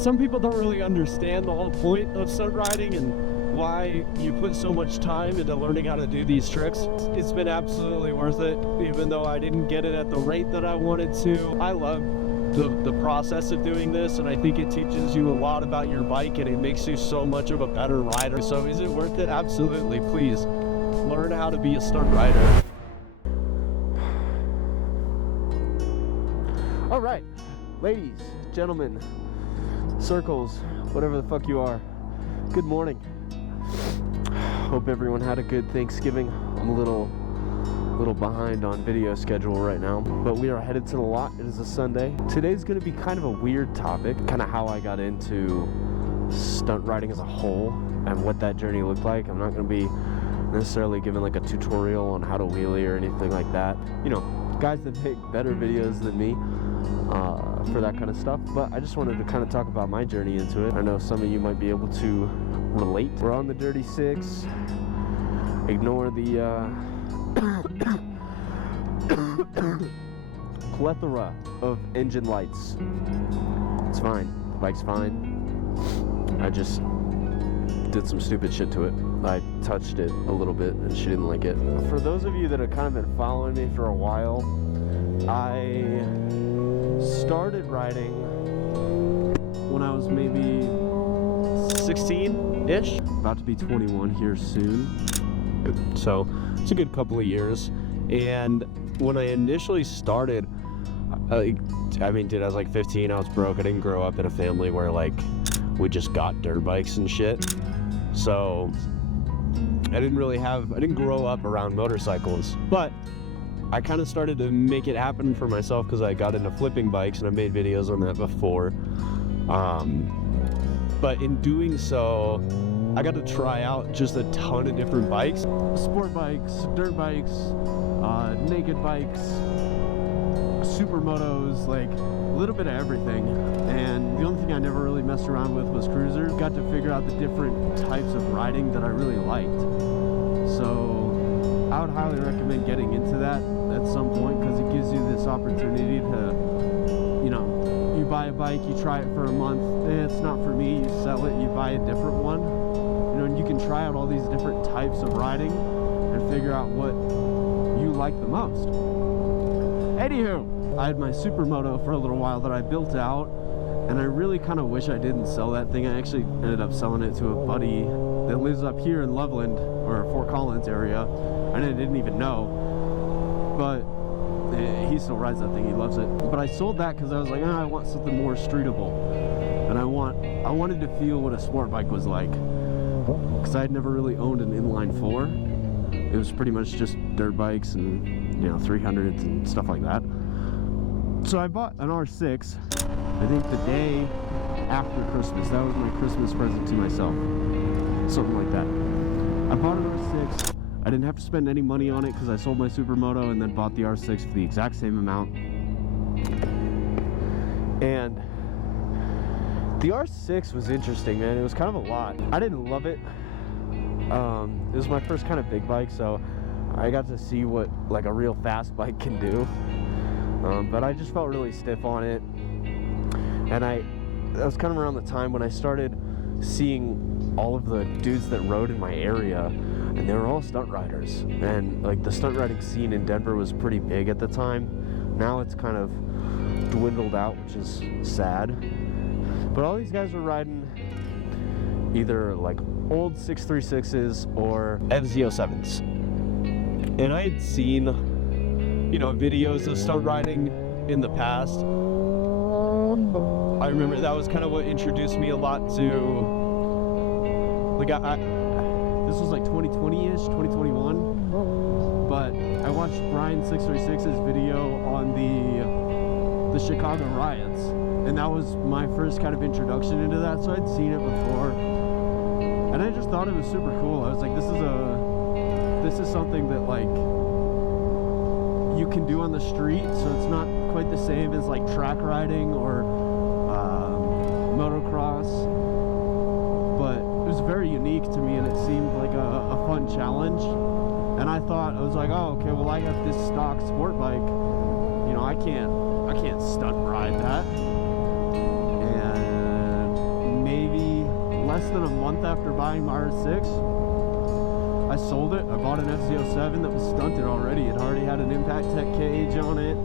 some people don't really understand the whole point of stunt riding and why you put so much time into learning how to do these tricks. It's been absolutely worth it, even though I didn't get it at the rate that I wanted to. I love the process of doing this, and I think it teaches you a lot about your bike, and it makes you so much of a better rider. So is it worth it? Absolutely. Please learn how to be a stunt rider. All right, ladies, gentlemen, circles, whatever the fuck you are, good morning. Hope everyone had a good Thanksgiving. I'm a little behind on video schedule right now, but we are headed to the lot. It is a Sunday. Today's gonna be kind of a weird topic, kind of how I got into stunt riding as a whole and what that journey looked like. I'm not gonna be necessarily giving like a tutorial on how to wheelie or anything like that. You know, guys that make better videos than me for that kind of stuff, but I just wanted to kind of talk about my journey into it. I know some of you might be able to relate. We're on the Dirty Six. Ignore the plethora of engine lights. It's fine. The bike's fine. I just did some stupid shit to it. I touched it a little bit and she didn't like it. For those of you that have kind of been following me for a while, I started riding when I was maybe 16-ish. About to be 21 here soon. So it's a good couple of years. And when I initially started, I was like 15, I was broke. I didn't grow up in a family where like we just got dirt bikes and shit. So I didn't grow up around motorcycles, but I kind of started to make it happen for myself because I got into flipping bikes and I made videos on that before. But in doing so, I got to try out just a ton of different bikes. Sport bikes, dirt bikes, naked bikes, supermotos, like a little bit of everything. And the only thing I never really messed around with was cruisers. Got to figure out the different types of riding that I really liked. So I would highly recommend getting into that at some point because it gives you this opportunity to, you know, you buy a bike, you try it for a month, it's not for me, you sell it, you buy a different one. You know, and you can try out all these different types of riding and figure out what you like the most. Anywho, I had my supermoto for a little while that I built out, and I really kind of wish I didn't sell that thing. I actually ended up selling it to a buddy that lives up here in Loveland, or Fort Collins area, and I didn't even know, but he still rides that thing, he loves it. But I sold that because I was like, I want something more streetable, and I wanted to feel what a sport bike was like, because I had never really owned an inline 4. It was pretty much just dirt bikes and, you know, 300s and stuff like that. So I bought an R6, I think the day after Christmas. That was my Christmas present to myself, something like that. I bought an R6. I didn't have to spend any money on it because I sold my supermoto and then bought the R6 for the exact same amount. And the R6 was interesting, man. It was kind of a lot. I didn't love it. It was my first kind of big bike, so I got to see what like a real fast bike can do. But I just felt really stiff on it. And that was kind of around the time when I started seeing all of the dudes that rode in my area, and they were all stunt riders. And like the stunt riding scene in Denver was pretty big at the time. Now it's kind of dwindled out, which is sad. But all these guys were riding either like old 636s or FZ07s. And I had seen, you know, videos of stunt riding in the past. I remember that was kind of what introduced me a lot to, like, this was like 2020-ish, 2021, but I watched Brian 636's video on the Chicago riots, and that was my first kind of introduction into that. So I'd seen it before, and I just thought it was super cool. I was like, this is something that like you can do on the street, so it's not quite the same as like track riding or motocross, but it was very unique to me, and it seemed like a fun challenge. And I was like, oh, okay, well, I got this stock sport bike, you know, I can't stunt ride that. And less than a month after buying my R6, I sold it. I bought an FZ07 that was stunted already. It already had an Impact Tech cage on it.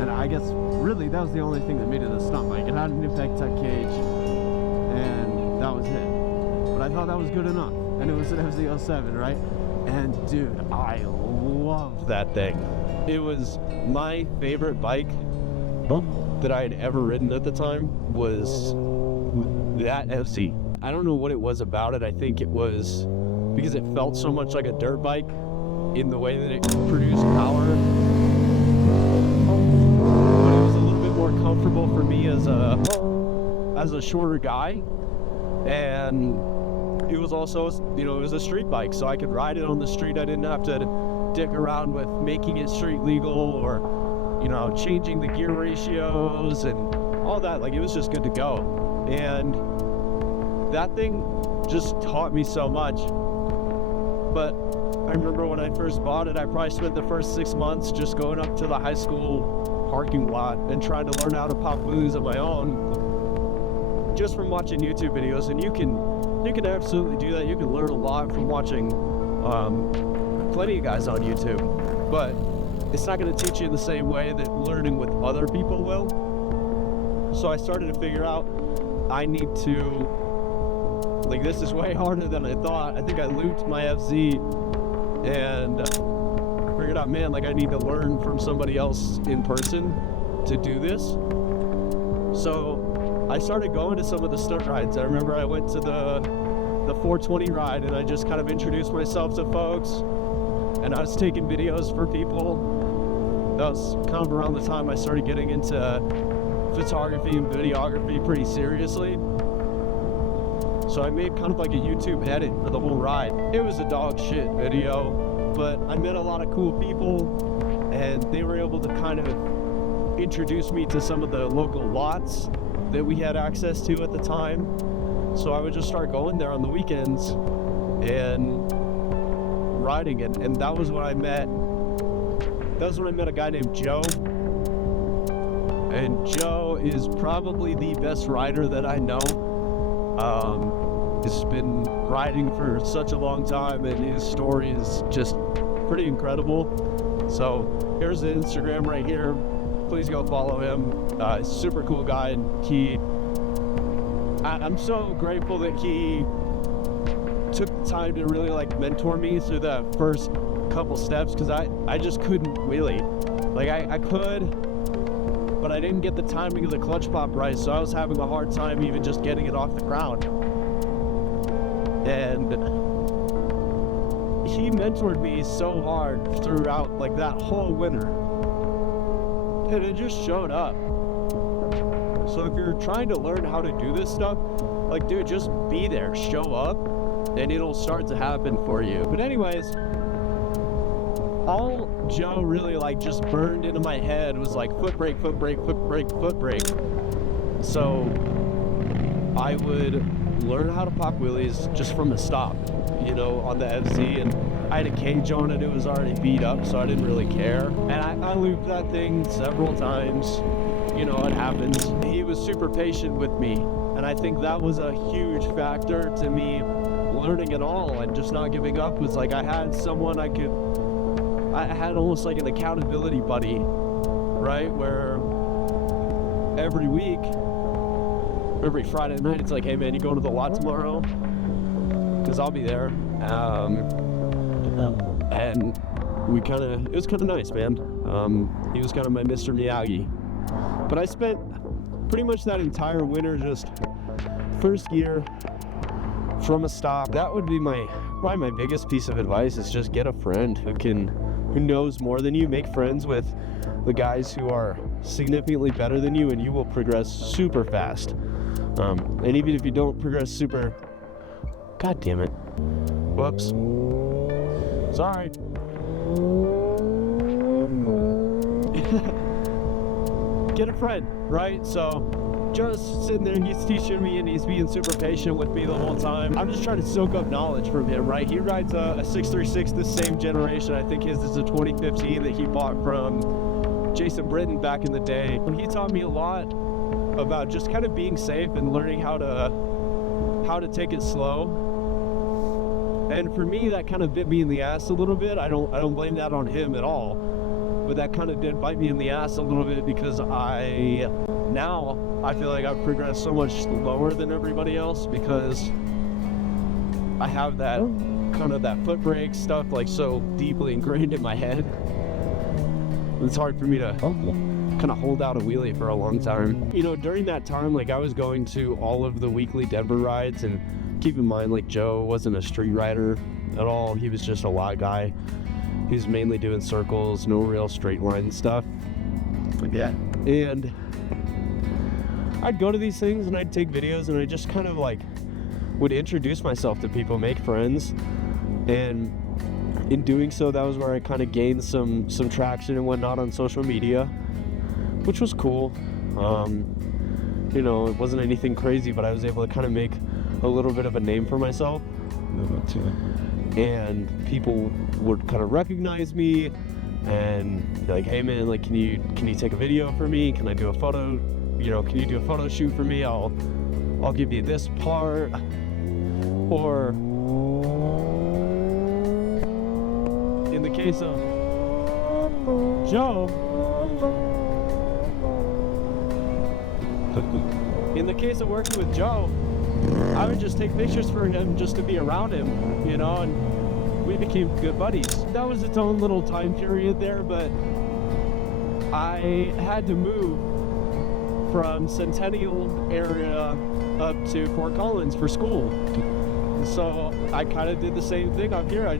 And I guess really that was the only thing that made it a stunt bike. It had an Impact Tech cage, and that was it. But I thought that was good enough. And it was an FZ07, right? And dude, I loved that thing. It was my favorite bike that I had ever ridden at the time was that FC. I don't know what it was about it. I think it was because it felt so much like a dirt bike in the way that it produced power. But it was a little bit more comfortable for me as a shorter guy. And it was also, you know, it was a street bike, so I could ride it on the street. I didn't have to dick around with making it street legal or, you know, changing the gear ratios and all that. Like, it was just good to go. And that thing just taught me so much. But I remember when I first bought it, I probably spent the first 6 months just going up to the high school parking lot and trying to learn how to pop wheelies on my own, just from watching YouTube videos. And you can absolutely do that. You can learn a lot from watching plenty of guys on YouTube, but it's not going to teach you in the same way that learning with other people will. So I started to figure out I need to, like, this is way harder than I thought. I think I looped my FZ and I figured out, man, like, I need to learn from somebody else in person to do this. So I started going to some of the stunt rides. I remember I went to the 420 ride and I just kind of introduced myself to folks and I was taking videos for people. That was kind of around the time I started getting into photography and videography pretty seriously. So I made kind of like a YouTube edit for the whole ride. It was a dog shit video, but I met a lot of cool people and they were able to kind of introduce me to some of the local lots that we had access to at the time. So I would just start going there on the weekends and riding it. And that was when I met a guy named Joe. And Joe is probably the best rider that I know. He's been riding for such a long time and his story is just pretty incredible. So here's the Instagram right here. Please go follow him. Super cool guy, and I'm so grateful that he took the time to really like mentor me through the first couple steps, because I just couldn't wheelie. Like I could, but I didn't get the timing of the clutch pop right, so I was having a hard time even just getting it off the ground. And he mentored me so hard throughout like that whole winter. And it just showed up. So if you're trying to learn how to do this stuff, like, dude, just be there, show up, and it'll start to happen for you. But anyways, all Joe really like just burned into my head was like foot brake, foot brake, foot brake, foot brake. So I would learn how to pop wheelies just from the stop, you know, on the FZ, and I had a cage on it. It was already beat up, so I didn't really care. And I looped that thing several times. You know, it happens. He was super patient with me, and I think that was a huge factor to me learning it all and just not giving up. Was like I had someone I had almost like an accountability buddy, right? Where every week, every Friday night, it's like, hey man, you going to the lot tomorrow? Because I'll be there. And it was kind of nice, man. He was kind of my Mr. Miyagi. But I spent pretty much that entire winter just first gear from a stop. That would be probably my biggest piece of advice, is just get a friend who knows more than you. Make friends with the guys who are significantly better than you, and you will progress super fast. And even if you don't progress super, god damn it. Whoops. Sorry. Get a friend, right? So just sitting there, he's teaching me and he's being super patient with me the whole time. I'm just trying to soak up knowledge from him, right? He rides a 636, the same generation. I think his is a 2015 that he bought from Jason Britton back in the day. And he taught me a lot about just kind of being safe and learning how how to take it slow. And for me, that kind of bit me in the ass a little bit. I don't blame that on him at all, but that kind of did bite me in the ass a little bit because now I feel like I've progressed so much slower than everybody else because I have that kind of that foot brake stuff like so deeply ingrained in my head. It's hard for me to kind of hold out a wheelie for a long time. You know, during that time, like I was going to all of the weekly Denver rides, and keep in mind, like Joe wasn't a street rider at all. He was just a lot guy. He was mainly doing circles, no real straight line stuff. Yeah. And I'd go to these things and I'd take videos and I just kind of like would introduce myself to people, make friends, and in doing so, that was where I kind of gained some traction and whatnot on social media, which was cool. You know, it wasn't anything crazy, but I was able to kind of make a little bit of a name for myself. And people would kind of recognize me and be like, hey man, like can you take a video for me? Can I do a photo? You know, can you do a photo shoot for me? I'll give you this part. Or in the case of Joe, in the case of working with Joe, I would just take pictures for him just to be around him, you know, and we became good buddies. That was its own little time period there, but I had to move from Centennial area up to Fort Collins for school. So I kind of did the same thing up here. I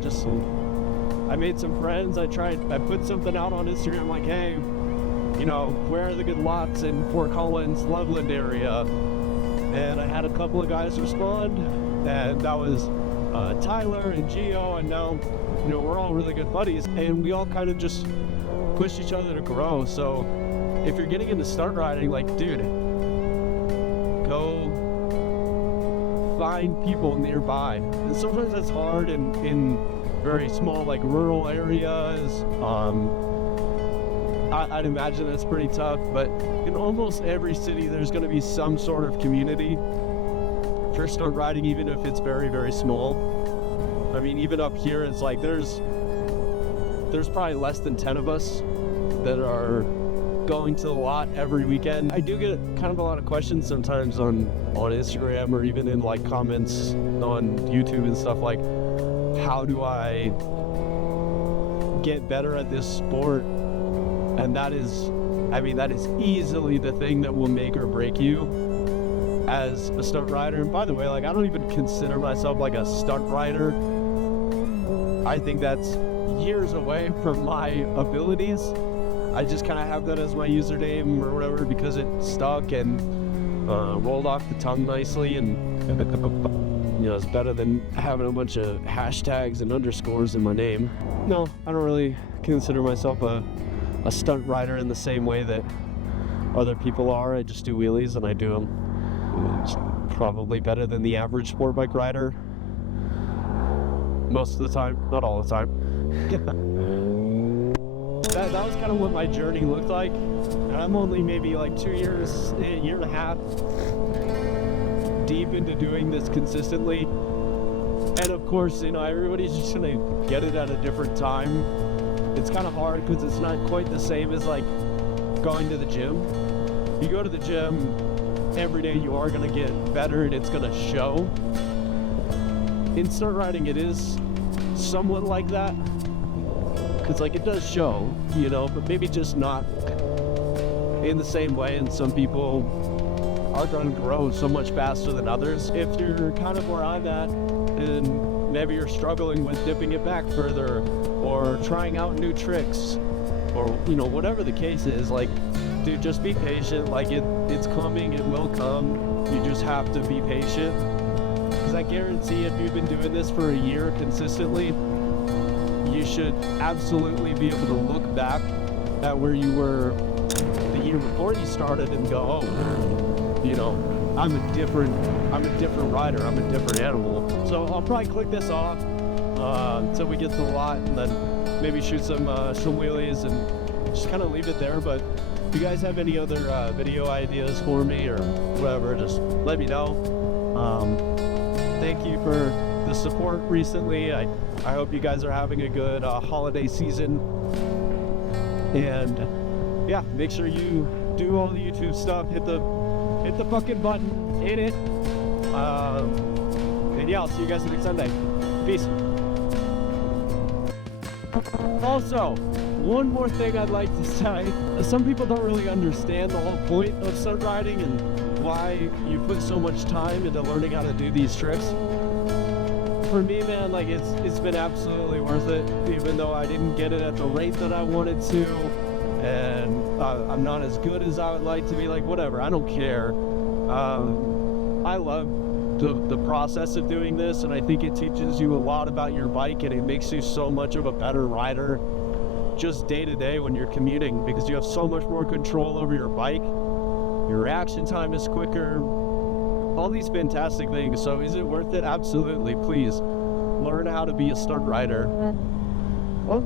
made some friends. I put something out on Instagram like, hey, you know, where are the good lots in Fort Collins, Loveland area? And I had a couple of guys respond, and that was Tyler and Gio, and now, you know, we're all really good buddies, and we all kind of just push each other to grow. So if you're getting into stunt riding, like, dude, go find people nearby. And sometimes that's hard in very small, like, rural areas. I'd imagine that's pretty tough, but in almost every city there's going to be some sort of community for stunt riding, even if it's very, very small. I mean, even up here, it's like there's probably less than 10 of us that are going to the lot every weekend. I do get kind of a lot of questions sometimes on Instagram or even in like comments on YouTube and stuff like, how do I get better at this sport? And that is easily the thing that will make or break you as a stunt rider. And by the way, like, I don't even consider myself like a stunt rider. I think that's years away from my abilities. I just kind of have that as my username or whatever because it stuck and rolled off the tongue nicely, and you know, it's better than having a bunch of hashtags and underscores in my name. No, I don't really consider myself a stunt rider in the same way that other people are. I just do wheelies, and I do them probably better than the average sport bike rider most of the time, not all the time. That was kind of what my journey looked like, and I'm only maybe like 2 years, a year and a half deep into doing this consistently. And of course, you know, everybody's just gonna get it at a different time. It's kind of hard because it's not quite the same as like going to the gym. You go to the gym every day, you are going to get better and it's going to show. In stunt riding, it is somewhat like that because like it does show, you know, but maybe just not in the same way. And some people are going to grow so much faster than others. If you're kind of where I'm at and maybe you're struggling with dipping it back further or trying out new tricks or, you know, whatever the case is, like, dude, just be patient. Like, it's coming, it will come. You just have to be patient. Because I guarantee if you've been doing this for a year consistently, you should absolutely be able to look back at where you were the year before you started and go, oh, you know, I'm a different rider, I'm a different animal. So I'll probably click this off until we get to the lot, and then maybe shoot some wheelies and just kind of leave it there. But if you guys have any other video ideas for me or whatever, just let me know. Thank you for the support recently. I hope you guys are having a good holiday season. And yeah, make sure you do all the YouTube stuff. Hit the fucking button. Hit it. And yeah, I'll see you guys next Sunday. Peace. Also, one more thing I'd like to say. Some people don't really understand the whole point of stunt riding and why you put so much time into learning how to do these tricks. For me, man, like it's been absolutely worth it, even though I didn't get it at the rate that I wanted to, and I'm not as good as I would like to be. Like, whatever, I don't care. I love the process of doing this, and I think it teaches you a lot about your bike, and it makes you so much of a better rider just day to day when you're commuting, because you have so much more control over your bike. Your reaction time is quicker, all these fantastic things. So is it worth it? Absolutely. Please learn how to be a stunt rider. Well,